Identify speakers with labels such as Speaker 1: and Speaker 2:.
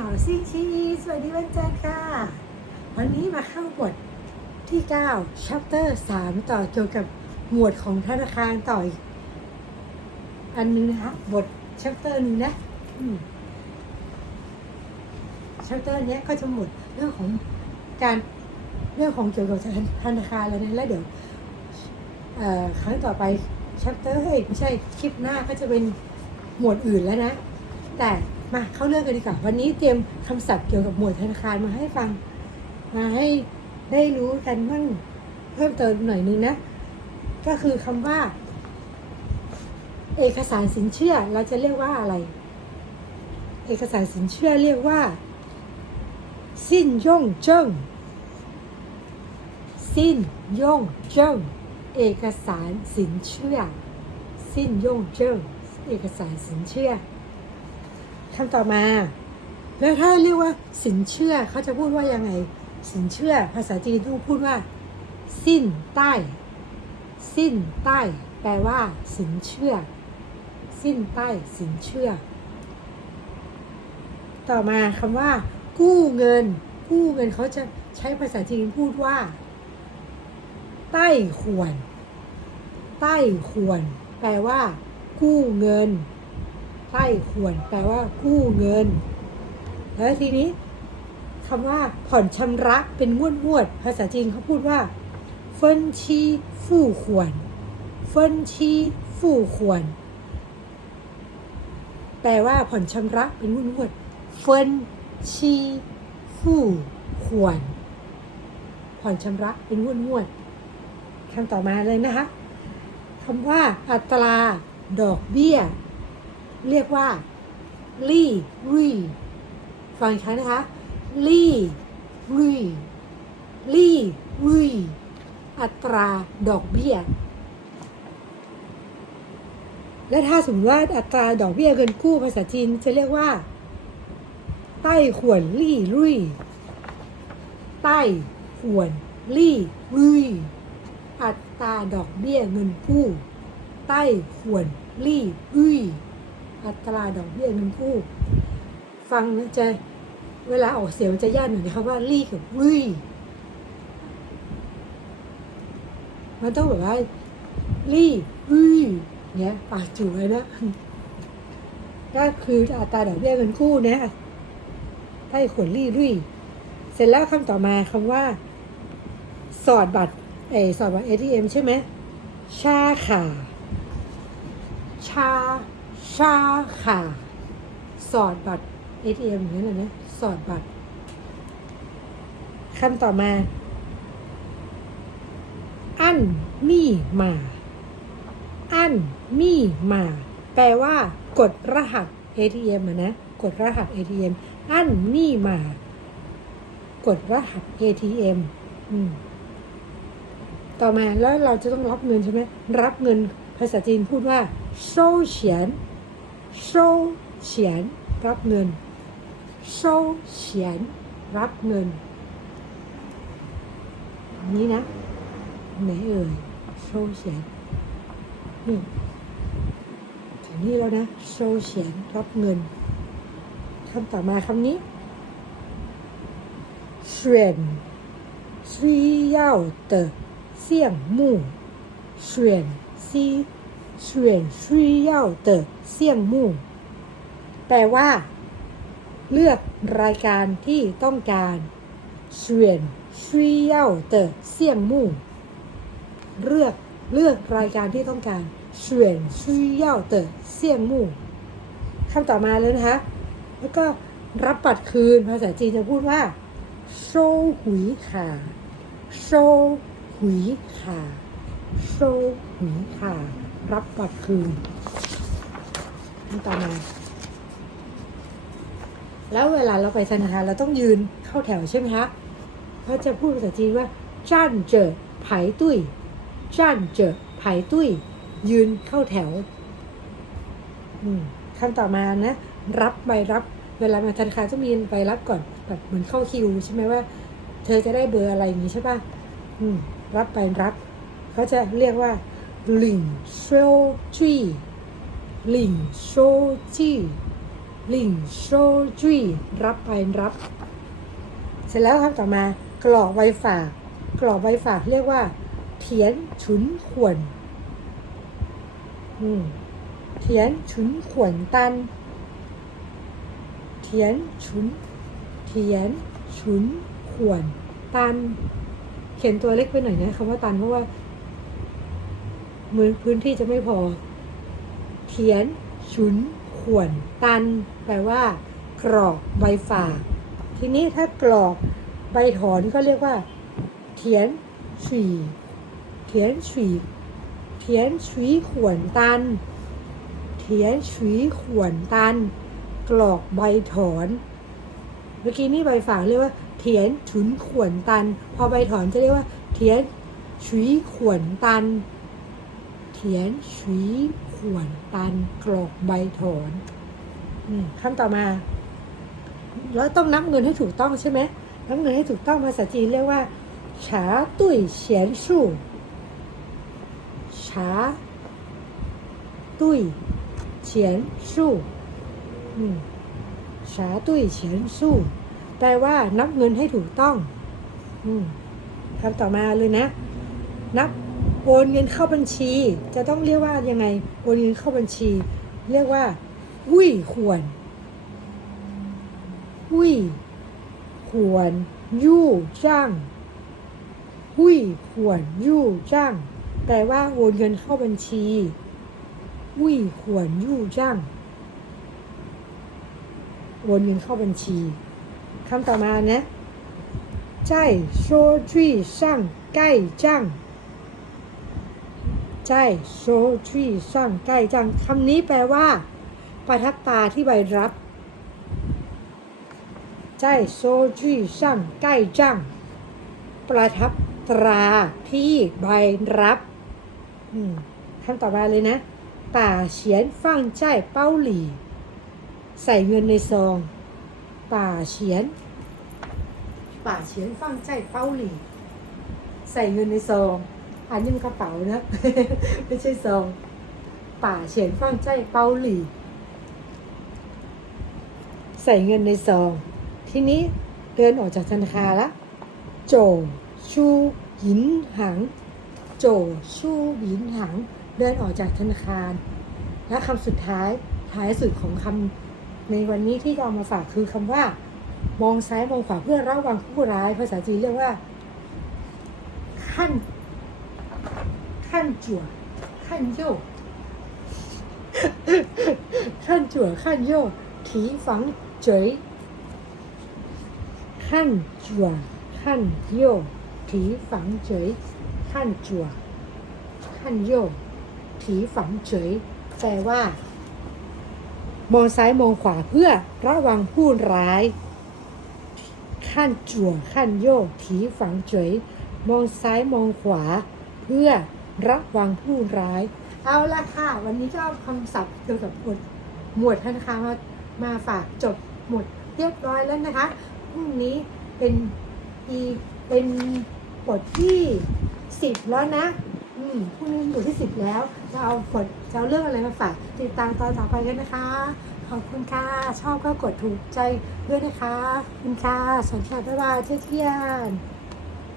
Speaker 1: หาวซิชีสวัสดีวันจันทร์ค่ะ วันนี้มาเข้าบทที่ 9 chapter 3 ต่อเกี่ยวกับหมวดของธนาคารต่ออีกอันนึงนะคะบท chapter นึงนะ chapter เนี้ยก็จะหมดเรื่องของการเรื่องของเกี่ยวกับธนาคารแล้วเนี่ยแล้วเดี๋ยวครั้งต่อไป chapter เฮ้ยไม่ใช่คลิปหน้าก็จะเป็นหมวดอื่นแล้วนะ แต่ มาเข้าเรื่องกันดีกว่าวันนี้เตรียมคำศัพท์เกี่ยวกับหมวดธนาคารมาให้ฟัง มาให้ได้รู้กันบ้างเพิ่มเติมหน่อยนึงนะ ก็คือคำว่า เอกสารสินเชื่อเราจะเรียกว่าอะไร เอกสารสินเชื่อเรียกว่า สินย่งเจิ้งสินย่งเจิ้งเอกสารสินเชื่อ สินย่งเจิ้งเอกสารสินเชื่อ คำต่อมา แล้วถ้าเรียกว่าสินเชื่อเขาจะพูดว่ายังไง สินเชื่อภาษาจีนต้องพูดว่า สิ้นใต้ สิ้นใต้ แปลว่า สินเชื่อ สิ้นใต้ สินเชื่อ ต่อมาคำว่า กู้เงิน กู้เงินเขาจะใช้ภาษาจีนพูดว่า ใต้ขวน ใต้ขวน แปลว่า กู้เงิน ใต้ขวนแปลว่ากู้เงิน แล้วทีนี้คำว่าผ่อนชำระเป็นงวดงวดภาษาจีนเขาพูดว่าเฟินชีฟู่ขวนเฟินชีฟู่ขวนแปลว่าผ่อนชำระเป็นงวดงวดเฟินชีฟู่ขวนผ่อนชำระเป็นงวดงวดคำต่อมาเลยนะคะคำว่าอัตราดอกเบี้ย เรียกว่าลี่รีฟังอีกครั้งนะคะลี่รีลี่รีอัตราดอกเบี้ย และถ้าสมมติว่าอัตราดอกเบี้ยเงินกู้ภาษาจีนจะเรียกว่าใต้ขวนลี่รุยใต้ขวนลี่รุยอัตราดอกเบี้ยเงินกู้ใต้ขวนลี่รุย อัตราดอกเบี้ยเงินกู้ฟังนะจะเวลาออกเสียงจะยากหน่อยนะครับว่าลี่กับรุยมันต้องแบบว่าลี่รุยเนี้ยปากจู่เลยนะก็คืออัตราดอกเบี้ยเงินกู้เนี่ยใต้ขวนลี่รุยเสร็จแล้วคำต่อมาคำว่า สอดบัตรเอสอดบัตร ATM ใช่ไหมชาขาชา ชาขาสอดบัตร ATM อย่างนั้นนะนะสอดบัตรคำต่อมา อันมีมา อันมีมา แปลว่ากดรหัส ATM อะนะ กดรหัส ATM อันมีมา กดรหัส ATM อืมต่อมาแล้วเราจะต้องรับเงินใช่ไหมรับเงินภาษาจีนพูดว่าโซเฉียน โซเฉียนรับเงินโซเฉียนรับเงิน นี้นะ ไหนเอ่ยโซเฉียนนี่ถึงนี่แล้วนะโซเฉียนรับเงินคำต่อมาคำนี้ เฉียนชุยเย่าเตอเซี่ยงมู่แปลว่า เลือกรายการที่ต้องการเฉียนชุยเย่าเตอเซี่ยงมู่เลือกเลือกรายการที่ต้องการเฉียนชุยเย่าเตอเซี่ยงมู่คำต่อมาเลยนะคะ แล้วก็รับบัตรคืนภาษาจีนจะพูดว่าโซหุยขาโซหุยขาโซหุยขา รับบัตคืนนี่ต่อมาแล้วเวลาเราไปธนาคารเราต้องยืนเข้าแถวใช่ไหมคะเขาจะพูดภาษาจีนว่าจ้านเจอไผ่ตุ้ยจ้านเจอไผ่ตุ้ย ยืนเข้าแถวขั้นต่อมานะ รับใบรับ เวลามาธนาคารต้องมีใบรับก่อนแบบเหมือนเข้าคิวใช่ไหมว่า เธอจะได้เบอร์อะไรอย่างนี้ใช่ป่ะรับใบรับ เขาจะเรียกว่า หลิงโซจีหลิงโซจีหลิงโชจุยรับไปรับ เสร็จแล้วครับต่อมากรอกใบฝาก กรอกใบฝากเรียกว่าเทียนฉุนขวนอืมเทียนฉุนขวนตันเทียนฉุนเทียนฉุนขวนตัน เขียนตัวเล็กไปหน่อยนะคำว่าตันเพราะว่า มือพื้นที่จะไม่พอเทียนฉุนขวน ตัน แปลว่า กรอกใบฝาก ทีนี้ถ้ากรอกใบถอนก็เรียกว่าเทียนฉีเทียนฉีเทียนฉี่ขวนตันเทียนฉี่ขวนตัน กรอกใบถอน เมื่อกี้นี่ใบฝากเรียกว่าเทียนฉุนขวนตัน พอใบถอนจะเรียกว่าเทียนฉี่ขวนตัน เทียนฉีขวนตันกรอกใบถอนอมคำต่อมา แล้วต้องนับเงินให้ถูกต้องใช่ไหมนับเงินให้ถูกต้องภาษาจีนเรียกว่าฉาตุ้ยเฉียนสู้ฉาตุ้ยเฉียนสู้ฉาตุ้ยเฉียนสู้แปลว่านับเงินให้ถูกต้องอคำต่อมาเลยนะ นับ โอนเงินเข้าบัญชี จะต้องเรียกว่ายังไงโอนเงินเข้าบัญชี เรียกว่าวุ้ยขวนวิขวนยู่จ้างวิขวนยู่จ้างแปลว่าโอนเงินเข้าบัญชีวิขวนยู่จ้างโอนเงินเข้าบัญชีคำต่อมานะ ใช่โซชี่สร้างใจจังคำนี้แปลว่า ประทับตาที่ใบรับใช่โซชี่สร้งใกล้จัง ประทับตราที่ใบรับคำต่อมาเลยนะป่าเฉียนฟังใจเป้าหลี่ ใส่เงินในซอง ป่าเฉียน ป่าเฉียนฟังใจเป้าหลี่ ใส่เงินในซอง อันนี้มันกระเป๋านะ ไม่ใช่ซอง ป่าเฉียนฟ่างใจเปาหลี่ ใส่เงินในซอง ทีนี้เดินออกจากธนาคารละ โจชูหินหัง โจชูหินหัง เดินออกจากธนาคาร และคำสุดท้ายท้ายสุดของคำในวันนี้ที่เอามาฝากคือคำว่า มองซ้ายมองขวาเพื่อระวังผู้ร้าย ภาษาจีนเรียกว่าขั้น ขั้นจั่วขั้นโยกขั้นจั่วขั้นโยถีฝังเฉยขั้นจั่ขั้นโยถีฝังเฉยขั้นจั่ขั้นโยถีฝังเฉยแปลว่า มองซ้ายมองขวาเพื่อระวังผู้ร้ายขั้นจั่วขั้นโยกถีฝังเฉยมองซ้ายมองขวา เพื่อ ระวังผู้ร้าย เอาละค่ะ วันนี้จะเอาคำศัพท์เกี่ยวกับหมวดหมวดธนาคารมามาฝากจบหมดเรียบร้อยแล้วนะคะพรุ่งนี้เป็นอีเป็นบทที่สิบแล้วนะ อืมพรุ่งนี้บทที่สิบแล้วจะเอาบทจะเอาเรื่องอะไรมาฝากติดตามตอนต่อไปกันนะคะ ขอบคุณค่ะ ชอบก็กดถูกใจด้วยนะคะขอบคุณค่ะสวัสดีค่ะบ๊ายบายเที่ยง